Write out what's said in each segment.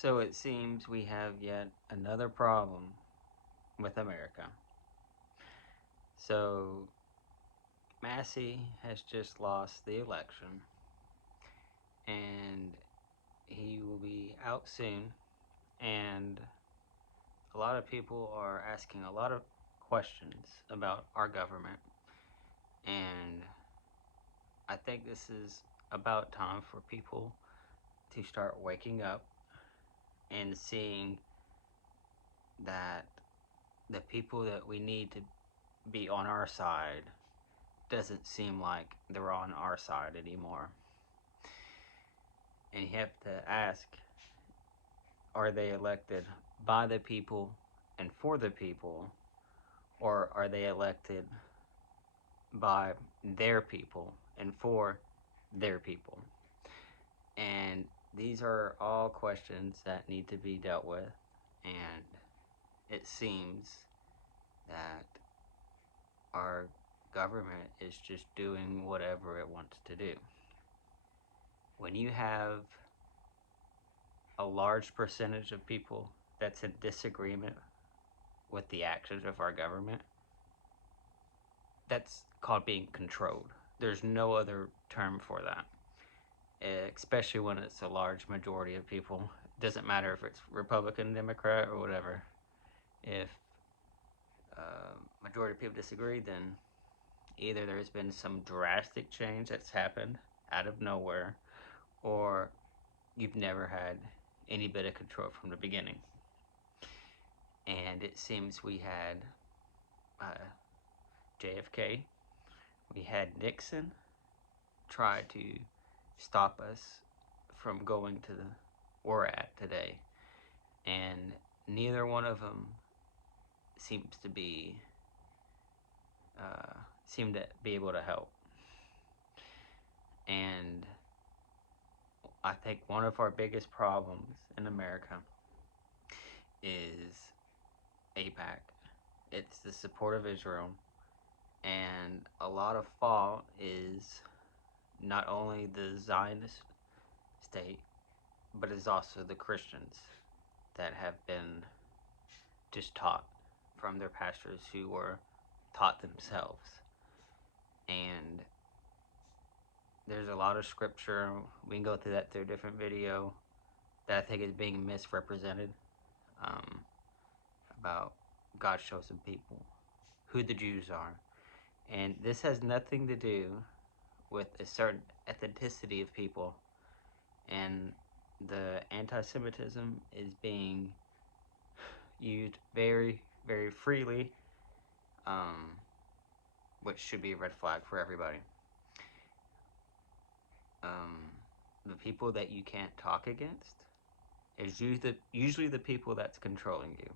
So it seems we have yet another problem with America. So Massey has just lost the election and he will be out soon. And a lot of people are asking a lot of questions about our government. And I think this is about time for people to start waking up and seeing that the people that we need to be on our side doesn't seem like they're on our side anymore. And you have to ask, are they elected by the people and for the people, or are they elected by their people and for their people? And these are all questions that need to be dealt with. And it seems that our government is just doing whatever it wants to do. When you have a large percentage of people that's in disagreement with the actions of our government, that's called being controlled. There's no other term for that, especially when it's a large majority of people. It doesn't matter if it's Republican, Democrat, or whatever. If majority of people disagree, then either there's been some drastic change that's happened out of nowhere, or you've never had any bit of control from the beginning. And it seems we had JFK, we had Nixon try to stop us from going to the we're at today, and neither one of them seems to be seem to be able to help. And I think one of our biggest problems in America is AIPAC. It's the support of Israel, and a lot of fault is not only the Zionist state, but it's also the Christians that have been just taught from their pastors who were taught themselves. And there's a lot of scripture, we can go through that through a different video, that I think is being misrepresented um, about God's chosen people, who the Jews are. And this has nothing to do with a certain ethnicity of people. And the anti Semitism is being used very, very freely, um, which should be a red flag for everybody. Um, the people that you can't talk against is usually the people that's controlling you.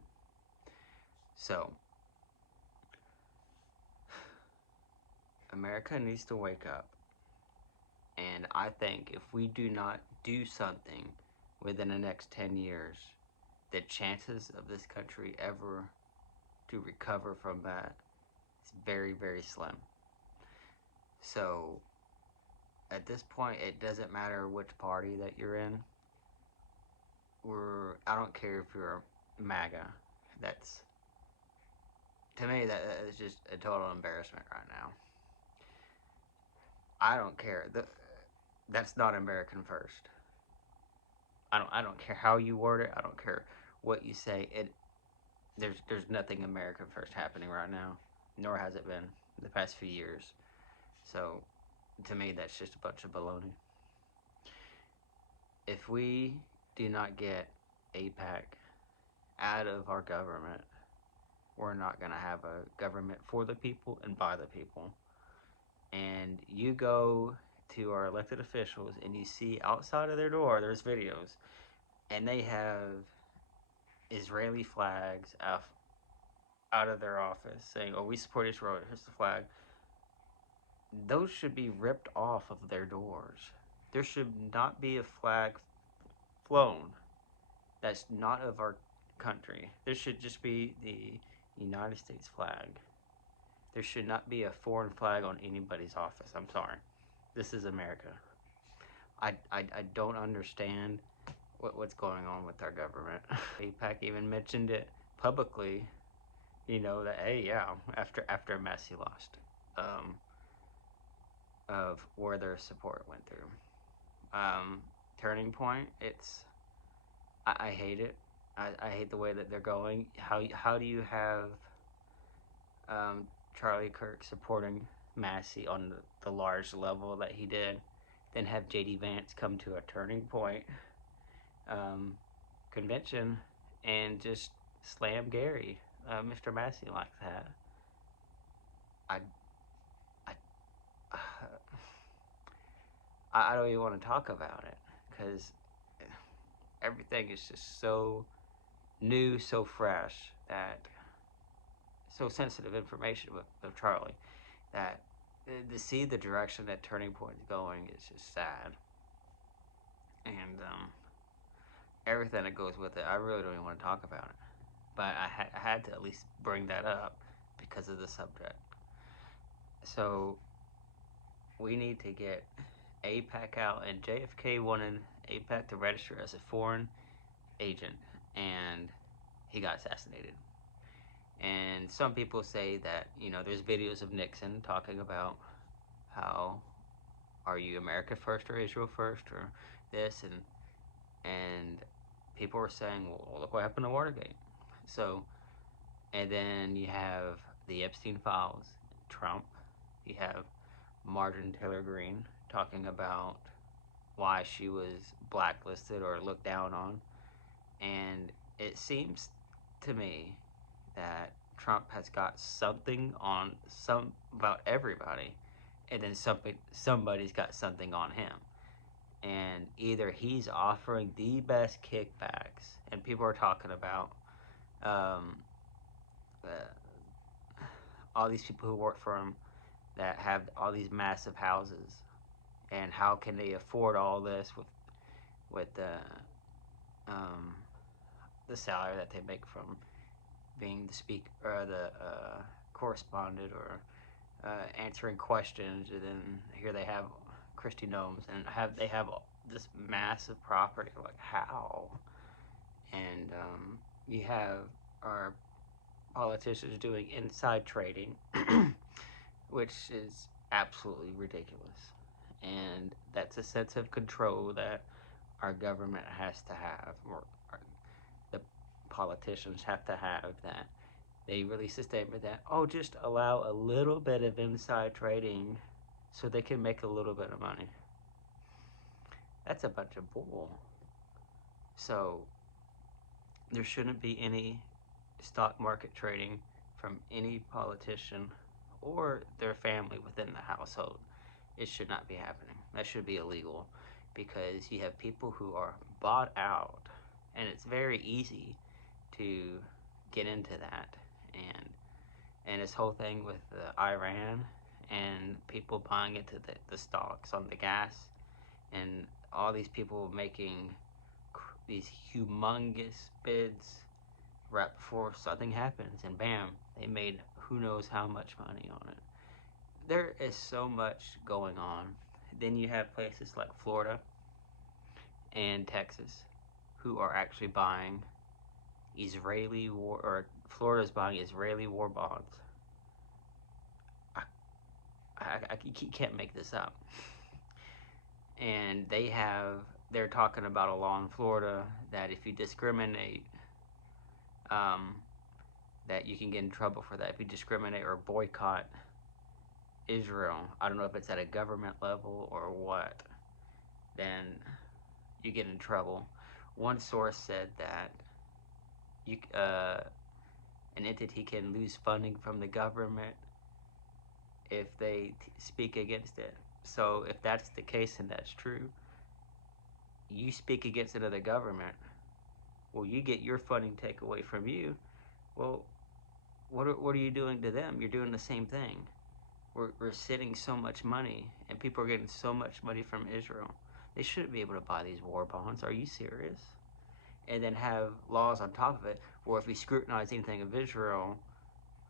So, America needs to wake up. And I think if we do not do something within the next 10 years, the chances of this country ever to recover from that is very, very slim. So, at this point, it doesn't matter which party that you're in. I don't care if you're MAGA. That's, to me, that is just a total embarrassment right now. I don't care. That's not American first. I don't care how you word it. I don't care what you say. There's nothing American first happening right now, nor has it been the past few years. So, to me, that's just a bunch of baloney. If we do not get AIPAC out of our government, we're not going to have a government for the people and by the people. And you go to our elected officials and you see outside of their door, there's videos, and they have Israeli flags out of their office saying, "Oh, we support Israel. Here's the flag." Those should be ripped off of their doors. There should not be a flag flown that's not of our country. There should just be the United States flag. There should not be a foreign flag on anybody's office. I'm sorry. This is America. I don't understand what's going on with our government. AIPAC even mentioned it publicly. That hey, yeah, after Massey lost, um, of where their support went through. Um, Turning point. I hate it. I hate the way that they're going. How do you have um, Charlie Kirk supporting Massey on the large level that he did, then have JD Vance come to a turning point um, convention and just slam Gary, Mr. Massey, like that? I, I, I don't even want to talk about it because everything is just so new, so fresh, that so sensitive information with Charlie, that to see the direction that Turning Point is going is just sad. And everything that goes with it, I really don't even want to talk about it. But I had to at least bring that up because of the subject. So we need to get AIPAC out, and JFK wanted AIPAC to register as a foreign agent, and he got assassinated. And some people say that there's videos of Nixon talking about how are you America first or Israel first or this, and people were saying, well, look what happened to Watergate. So, and then you have the Epstein files, Trump. You have Marjorie Taylor Greene talking about why she was blacklisted or looked down on. And it seems to me that Trump has got something on some about everybody, and then somebody's got something on him. And either he's offering the best kickbacks, and people are talking about um, uh, all these people who work for him that have all these massive houses, and how can they afford all this with the salary that they make from being the speaker or the correspondent or answering questions, and then here they have Christy Gnomes and they have this massive property. Like how? And you have our politicians doing inside trading, which is absolutely ridiculous. And that's a sense of control that our government has to have, or the politicians have to have, that they release a statement that, oh, just allow a little bit of inside trading so they can make a little bit of money. That's a bunch of bull. So there shouldn't be any stock market trading from any politician or their family within the household. It should not be happening. That should be illegal, because you have people who are bought out, and it's very easy to get into that. And this whole thing with Iran and people buying into the stocks on the gas, and all these people making these humongous bids right before something happens, and bam, they made who knows how much money on it. There is so much going on. Then you have places like Florida and Texas who are actually buying Israeli war, or Florida's buying Israeli war bonds. You can't make this up. And they're talking about a law in Florida that if you discriminate, um, that you can get in trouble for that. If you discriminate or boycott Israel, I don't know if it's at a government level or what, then you get in trouble. One source said that an entity can lose funding from the government if they speak against it. So if that's the case and that's true, you speak against another government, well, you get your funding take away from you. Well, what are you doing to them? You're doing the same thing. We're sitting so much money, and people are getting so much money from Israel. They shouldn't be able to buy these war bonds. Are you serious? And then have laws on top of it where if we scrutinize anything of Israel,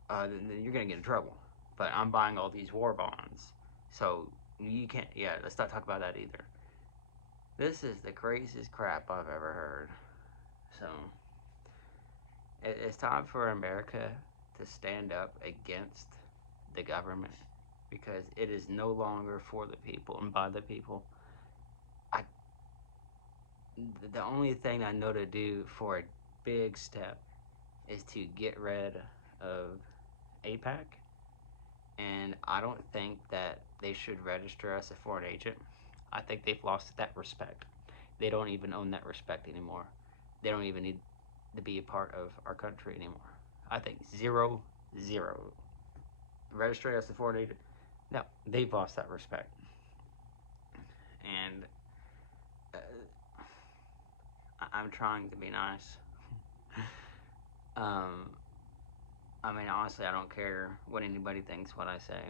then you're going to get in trouble. But I'm buying all these war bonds. So you can't, yeah, let's not talk about that either. This is the craziest crap I've ever heard. So, it's time for America to stand up against the government because it is no longer for the people and by the people. I, the only thing I know to do for a big step is to get rid of AIPAC, and I don't think that they should register as a foreign agent. I think they've lost that respect. They don't even own that respect anymore. They don't even need to be a part of our country anymore. I think zero, zero. Register as a foreign agent. No, they've lost that respect. And uh, I'm trying to be nice. um, I mean, honestly, I don't care what anybody thinks what I say.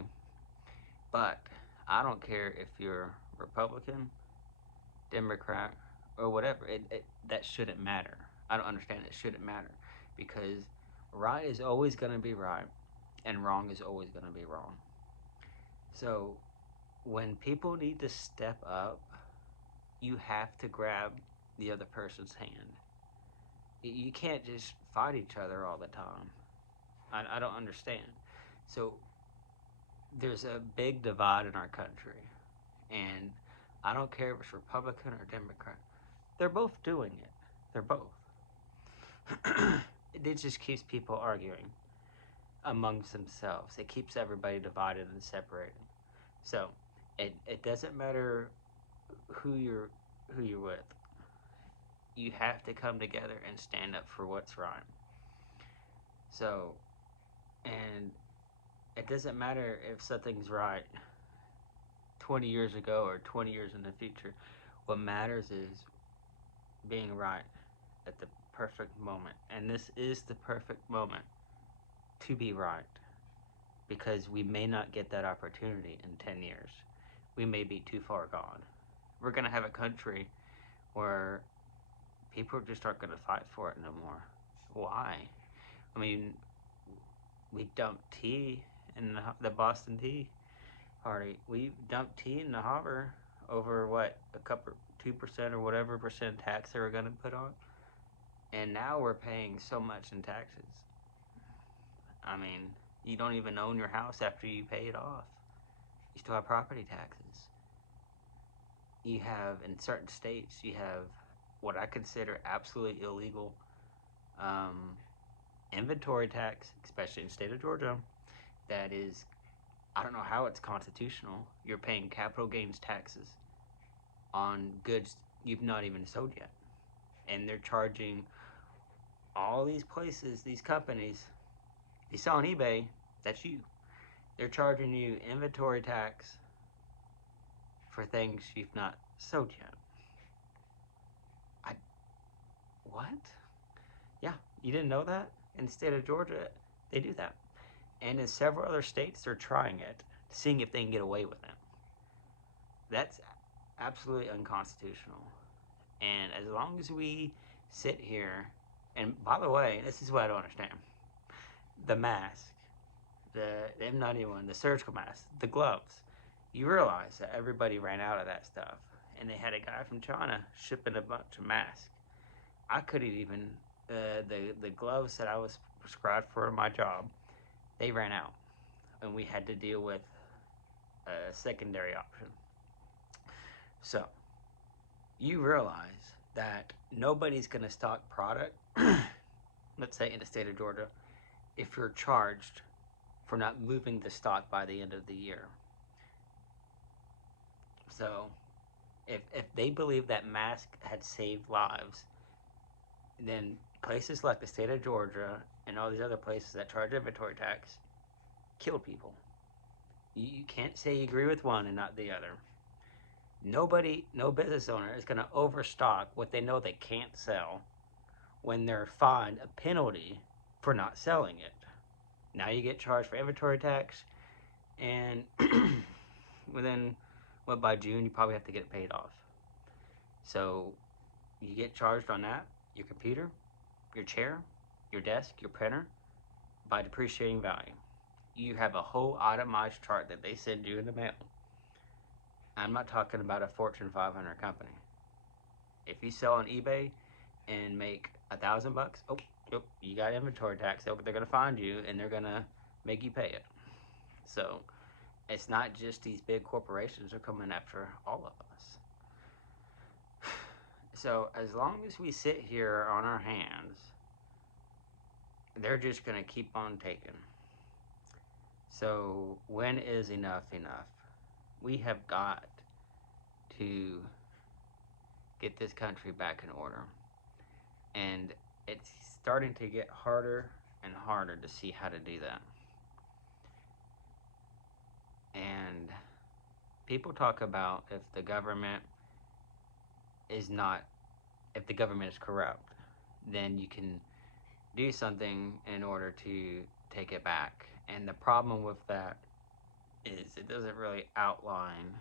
But I don't care if you're Republican, Democrat, or whatever. That shouldn't matter. I don't understand. It shouldn't matter because right is always going to be right, and wrong is always going to be wrong. So when people need to step up, you have to grab the other person's hand. You can't just fight each other all the time. I don't understand. So there's a big divide in our country, and I don't care if it's Republican or Democrat. They're both doing it. They're both. It just keeps people arguing amongst themselves. It keeps everybody divided and separated. So it doesn't matter who you're with. You have to come together and stand up for what's right. So, and it doesn't matter if something's right 20 years ago or 20 years in the future. What matters is being right at the perfect moment. And this is the perfect moment to be right because we may not get that opportunity in 10 years. We may be too far gone. We're going to have a country where people just aren't going to fight for it no more. Why? I mean, we dumped tea in the Boston Tea Party. We dumped tea in the harbor over what, a couple 2% or whatever percent tax they were going to put on, and now we're paying so much in taxes. I mean, you don't even own your house after you pay it off. You still have property taxes. You have, in certain states, you have what I consider absolutely illegal um, inventory tax, especially in the state of Georgia. That is, I don't know how it's constitutional. You're paying capital gains taxes on goods you've not even sold yet. And they're charging all these places, these companies, you sell on eBay, that's you. They're charging you inventory tax for things you've not sold yet. I what? Yeah, you didn't know that? In the state of Georgia, they do that. And in several other states, they're trying it, seeing if they can get away with it. That's absolutely unconstitutional. And as long as we sit here, and by the way, this is what I don't understand: the mask, the N91, the surgical mask, the gloves. You realize that everybody ran out of that stuff, and they had a guy from China shipping a bunch of masks. I couldn't even the gloves that I was prescribed for my job, they ran out, and we had to deal with a secondary option. So you realize that nobody's going to stock product, let's say in the state of Georgia, if you're charged for not moving the stock by the end of the year. So if they believe that mask had saved lives, then places like the state of Georgia and all these other places that charge inventory tax kill people. You can't say you agree with one and not the other. Nobody, no business owner is going to overstock what they know they can't sell when they're fined a penalty for not selling it. Now you get charged for inventory tax, and within, what, by June, you probably have to get it paid off. So you get charged on that, your computer, your chair, your desk, your printer, by depreciating value. You have a whole itemized chart that they send you in the mail. I'm not talking about a Fortune 500 company. If you sell on eBay and make $1,000, oh, you got inventory tax. They're gonna find you and they're gonna make you pay it. So it's not just these big corporations are coming after all of us. So as long as we sit here on our hands, they're just gonna keep on taking. So when is enough enough? We have got to get this country back in order. And it's starting to get harder and harder to see how to do that. And people talk about is not if the government is corrupt, then you can do something in order to take it back. And the problem with that is it doesn't really outline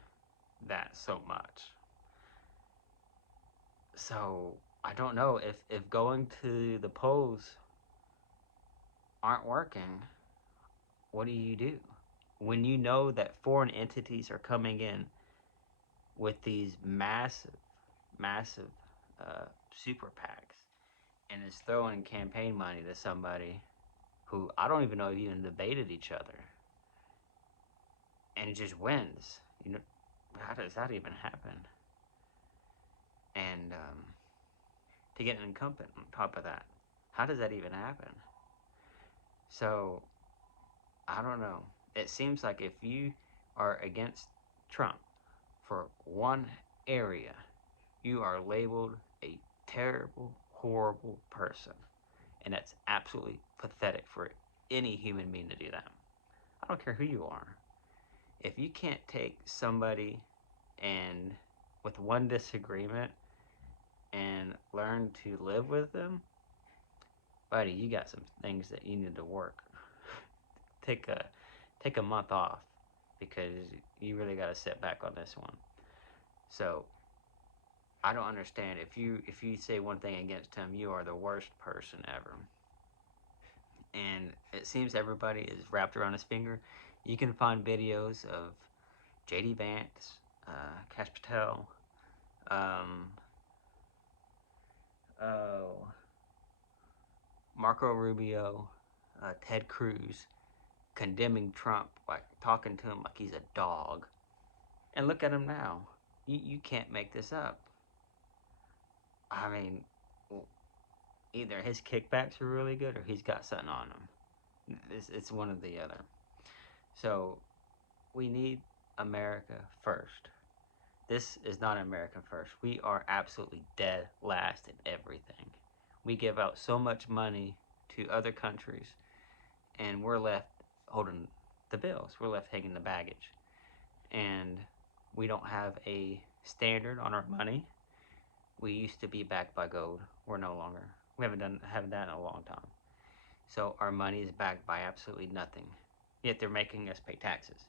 that so much. So I don't know if going to the polls aren't working, what do you do? When you know that foreign entities are coming in with these massive super PACs and is throwing campaign money to somebody who I don't even know if even debated each other and just wins. You know, how does that even happen? And to get an incumbent on top of that, how does that even happen? So I don't know. It seems like if you are against Trump for one area, you are labeled a terrible, horrible person. And that's absolutely pathetic for any human being to do that. I don't care who you are. If you can't take somebody and with one disagreement and learn to live with them, buddy, you got some things that you need to work. take a take a month off because you really got to sit back on this one. So I don't understand if you say one thing against him, you are the worst person ever. And it seems everybody is wrapped around his finger. You can find videos of JD Vance, Kash Patel, um, oh, Marco Rubio, Ted Cruz condemning Trump, like talking to him like he's a dog. And look at him now. You can't make this up. I mean, either his kickbacks are really good or he's got something on him. It's one or the other. So we need America first. This is not America first. We are absolutely dead last in everything. We give out so much money to other countries, and we're left holding the bills. We're left taking the baggage. And we don't have a standard on our money. We used to be backed by gold. We're no longer. We haven't done that in a long time. So our money is backed by absolutely nothing. Yet they're making us pay taxes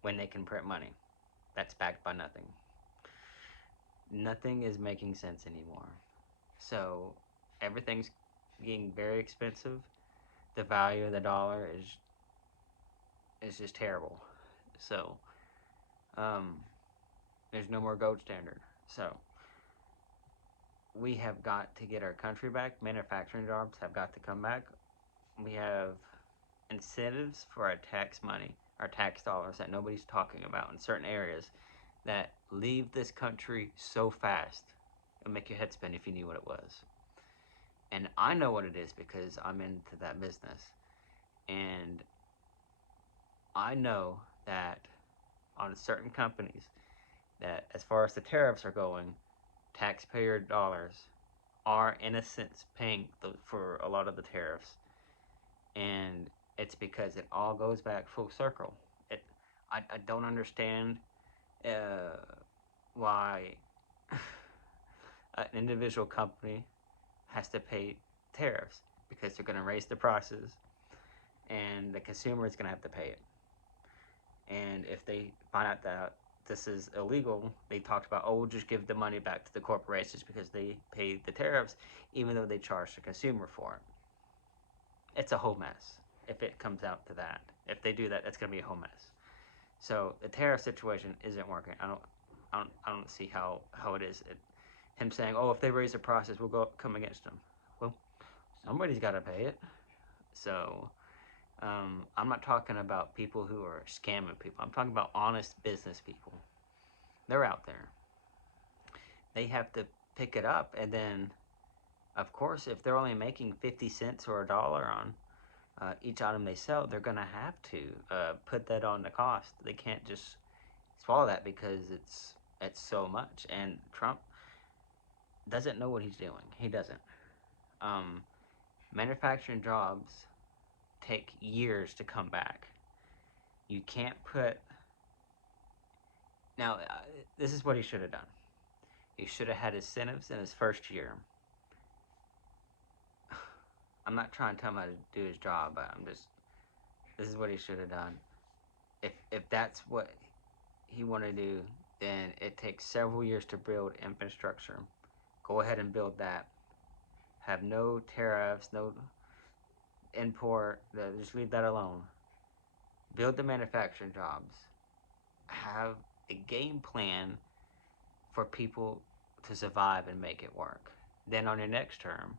when they can print money. That's backed by nothing. Nothing is making sense anymore. So everything's getting very expensive. The value of the dollar is just terrible. So there's no more gold standard. So we have got to get our country back. Manufacturing jobs have got to come back. We have incentives for our tax money, our tax dollars that nobody's talking about in certain areas that leave this country so fast. It'll make your head spin if you knew what it was. And I know what it is because I'm into that business. And I know that on certain companies that as far as the tariffs are going, taxpayer dollars are in a sense paying for a lot of the tariffs. And it's because it all goes back full circle. I don't understand why an individual company has to pay tariffs because they're going to raise the prices and the consumer is going to have to pay it. And if they find out that this is illegal, they talked about, oh, we'll just give the money back to the corporations because they paid the tariffs, even though they charged the consumer for it. It's a whole mess if it comes out to that. If they do that, that's going to be a whole mess. So the tariff situation isn't working. I don't see how it is. him saying, "Oh, if they raise the prices, we'll come against them." Well, somebody's got to pay it. So I'm not talking about people who are scamming people. I'm talking about honest business people. They're out there. They have to pick it up, and then, of course, if they're only making 50 cents or $1 on each item they sell, they're gonna have to put that on the cost. They can't just swallow that because it's so much. And Trump doesn't know what he's doing. He doesn't. Um, Manufacturing jobs take years to come back. You can't put now. This is what he should have done. He should have had incentives in his first year. I'm not trying to tell him how to do his job, but I'm just. This is what he should have done. If that's what he wanted to do, then it takes several years to build infrastructure. Go ahead and build that. Have no tariffs, no import. Just leave that alone. Build the manufacturing jobs. Have a game plan for people to survive and make it work. Then on your next term,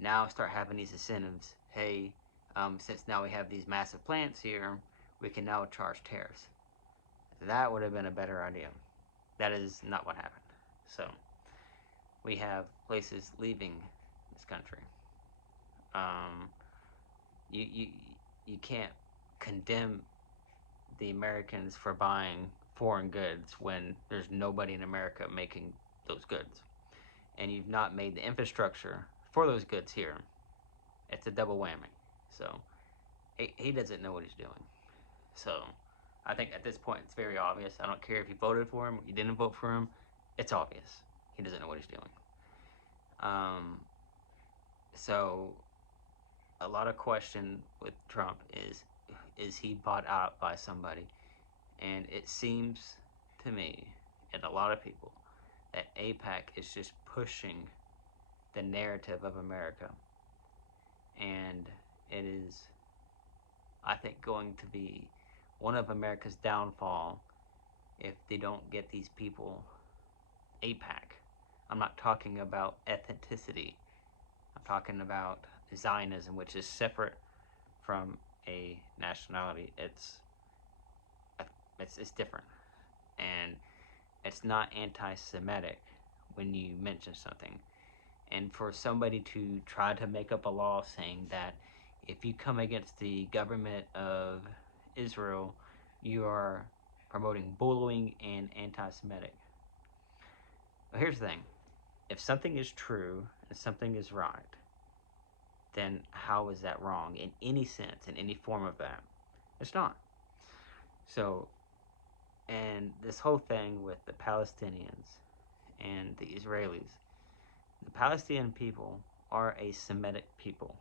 now start having these incentives. Hey, since now we have these massive plants here, we can now charge tariffs. That would have been a better idea. That is not what happened. So we have places leaving this country. Um, you you can't condemn the Americans for buying foreign goods when there's nobody in America making those goods, and you've not made the infrastructure for those goods here. It's a double whammy. So he doesn't know what he's doing. So I think at this point it's very obvious. I don't care if you voted for him or you didn't vote for him. It's obvious he doesn't know what he's doing. Um, so a lot of question with Trump is he bought out by somebody? And it seems to me and a lot of people that AIPAC is just pushing the narrative of America. And it is, I think, going to be one of America's downfall if they don't get these people AIPAC. I'm not talking about ethnicity. I'm talking about Zionism, which is separate from a nationality. It's different, and it's not anti-Semitic when you mention something. And for somebody to try to make up a law saying that if you come against the government of Israel, you are promoting bullying and anti-Semitic. Well, here's the thing: if something is true and something is right, then how is that wrong in any sense, in any form of that? It's not. So, and this whole thing with the Palestinians and the Israelis, the Palestinian people are a Semitic people.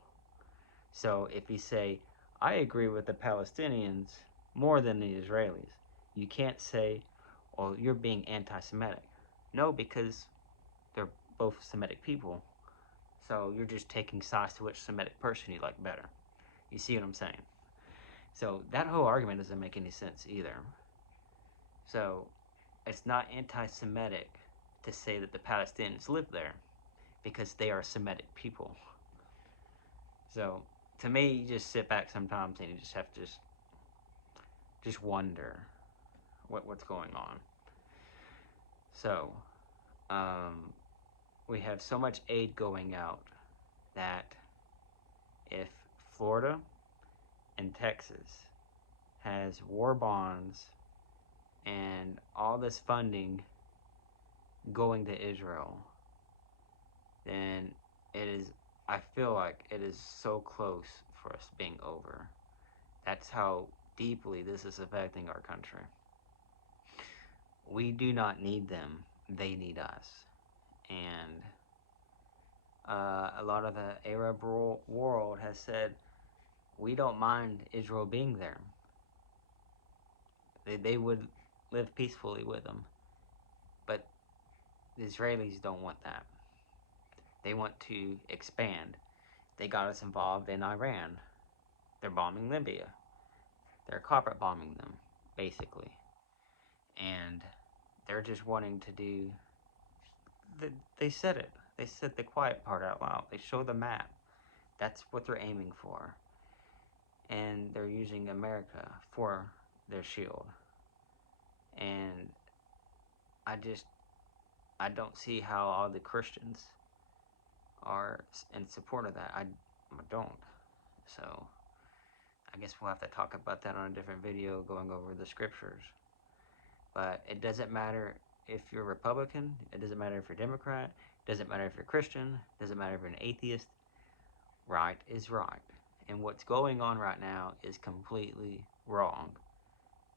So if you say, I agree with the Palestinians more than the Israelis, you can't say, well, you're being anti Semitic. No, because they're both Semitic people. So you're just taking sides to which Semitic person you like better. You see what I'm saying? So that whole argument doesn't make any sense either. So it's not anti Semitic to say that the Palestinians live there because they are Semitic people. So to me, you just sit back sometimes and you just have to just wonder what's going on. So we have so much aid going out that if Florida and Texas has war bonds and all this funding going to Israel, then it is, I feel like it is so close for us being over. That's how deeply this is affecting our country. We do not need them, they need us. And a lot of the Arab world has said, we don't mind Israel being there. They would live peacefully with them. But the Israelis don't want that. They want to expand. They got us involved in Iran. They're bombing Libya. They're carpet bombing them, basically. And they're just wanting to do they said it. They said the quiet part out loud. They show the map. That's what they're aiming for. And they're using America for their shield. And I just, I don't see how all the Christians are in support of that. I don't. So I guess we'll have to talk about that on a different video going over the scriptures. But it doesn't matter if you're Republican. It doesn't matter if you're Democrat. It doesn't matter if you're Christian. It doesn't matter if you're an atheist. Right is right. And what's going on right now is completely wrong.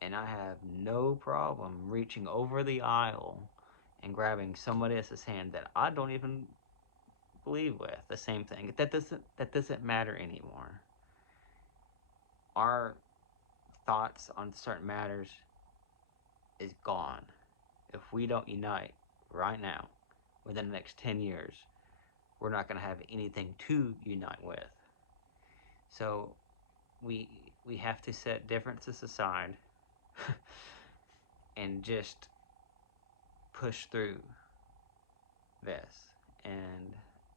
And I have no problem reaching over the aisle and grabbing somebody else's hand that I don't even believe with the same thing. That doesn't matter anymore. Our thoughts on certain matters is gone. If we don't unite right now, within the next 10 years, we're not going to have anything to unite with. So we we have to set differences aside and just push through this and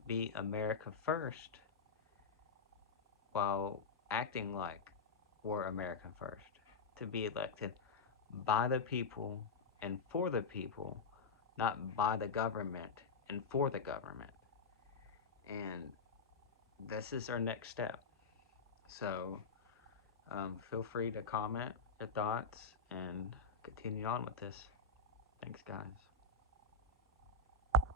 be America first while acting like we're America first. To be elected by the people and for the people, not by the government and for the government. And this is our next step. So feel free to comment your thoughts and continue on with this. Thanks, guys.